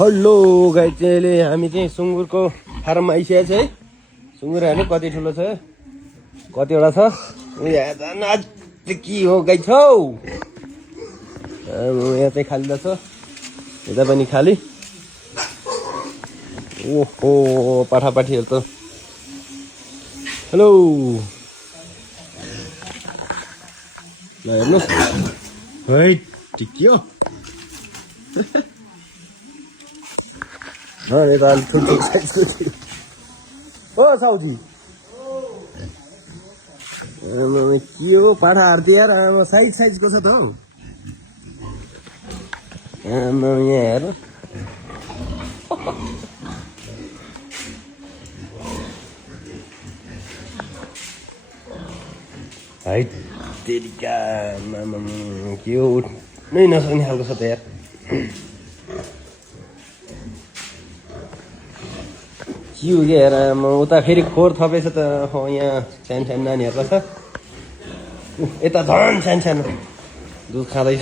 Hello guys, अहिले हामी चाहिँ सुँगुरको फार्ममा आइसकेको छ है। सुँगुर हेर्नु कति ठुलो छ, कतिवटा छ। आज के हो गाइस हौ, यहाँ चाहिँ खाली छ, यता पनि खाली। ओहो पाठापाठीहरू त। हेलो ल हेर्नुहोस् है, टिक्यो यता अलिक ठुल्ठुलो साइजको थियो। हो साउजी के हो पाठाहरू त यार, साइज साइजको छ त हौ। यहाँ हेर है तेरिका, के हो उठ्नै नसक्ने खालको छ त यार। के हो क्या हेर, उता फेरि खोर थपेछ त। यहाँ सानो सानो नानीहरूको छ, यता झन् सानो सानो दुध खाँदैछ।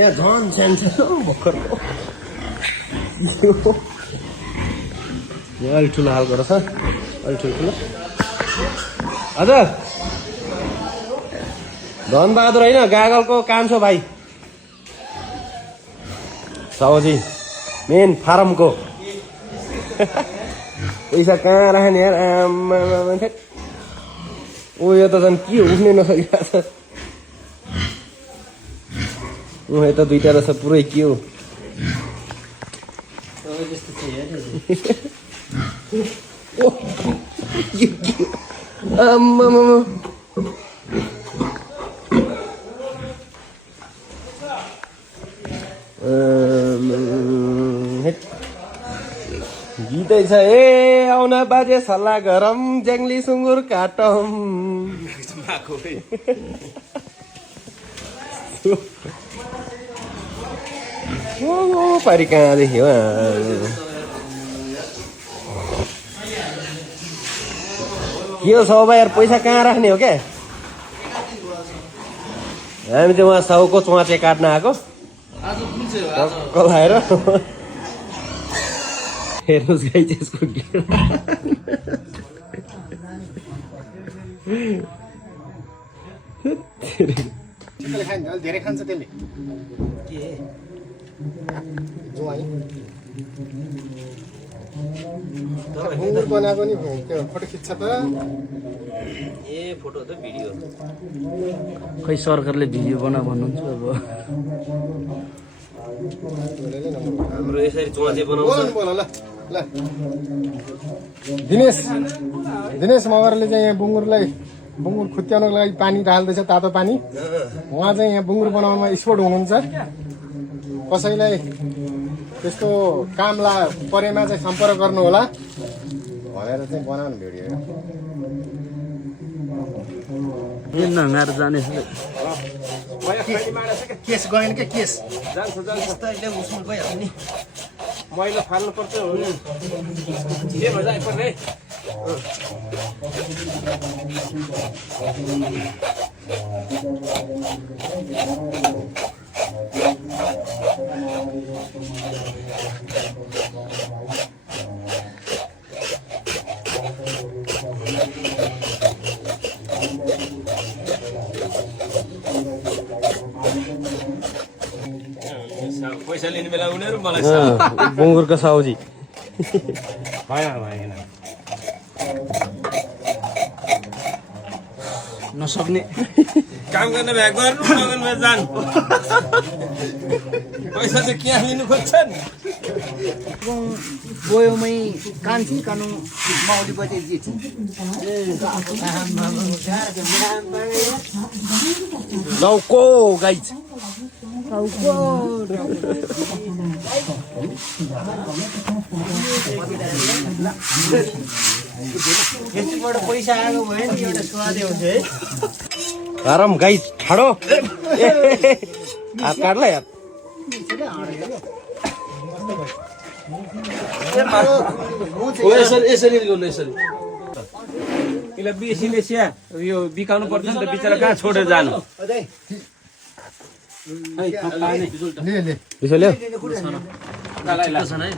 यहाँ झन् सानो सानो भर्खरको, यहाँ अलिक ठुलो खालको रहेछ, अलिक ठुल्ठुलो। हजुर धनबहादुर होइन, गागलको काम छ भाइ। साउजी मेन फार्मको पैसा कहाँ राख्ने यार, आमा ओ यो त झन् के उठ्नै नसकिरहेको छ। यता दुइटा रहेछ पुरै, के हो आम्मा गीतै छ। ए आउन बाजे सल्लाह गरौँ, जङ्गली सुँगुर काटौँ। पारि कहाँदेखि हो, के हो साउ यार, पैसा कहाँ राख्ने हो क्या? हामी चाहिँ उहाँ साउको चुवाचे काट्न आएको कलाएर। हेर्नुहोस् गाई चाहिँ यसको धेरै खान्छ त्यसले। गुँगुर बनाएको नि त्यो फोटो खिच्छ त। ए फोटो त भिडियो खै सरकारले भिडियो बना भन्नुहुन्छ अब। हाम्रो यसरी चुवाचे बनाउँछ। बोल ल ल। दिनेश मगरले चाहिँ यहाँ बुङ्गुर खुत्याउनको लागि पानी हाल्दैछ, तातो पानी। उहाँ चाहिँ यहाँ बुङ्गुर बनाउनुमा एक्सपर्ट हुनुहुन्छ। कसैलाई त्यस्तो काम परेमा चाहिँ सम्पर्क गर्नु होला भनेर चाहिँ बनाउनु भिडियो। नगाएर जाने केस गएन क्या, केस जान्छ उसमा गइहाल्छ नि, मैला फाल्नु पर्छ। के भन्छ आइपर्ने पैसा लिने बेला उनीहरू मलाई बुङ्गुरको साउजी भएन नसक्ने काम गर्ने भए गर्नु, नगर्नु भए जानु। पैसा चाहिँ क्या लिनु खोज्छन्? गयोमै कान्छी कानु माउली बजे जेठी लौको गाइज फेसबुकबाट पैसा आएको भयो नि, एउटा स्वादै हुन्छ है। आराम गाइज ठाडो हात काट्ला यार। यसरी गर्नु, यसरी यसलाई बेसीले स्या यो बिकाउनु पर्छ नि त, बिचरा कहाँ छोडेर जानु। ले ले त्यसो ल्याऊ ठिक छ है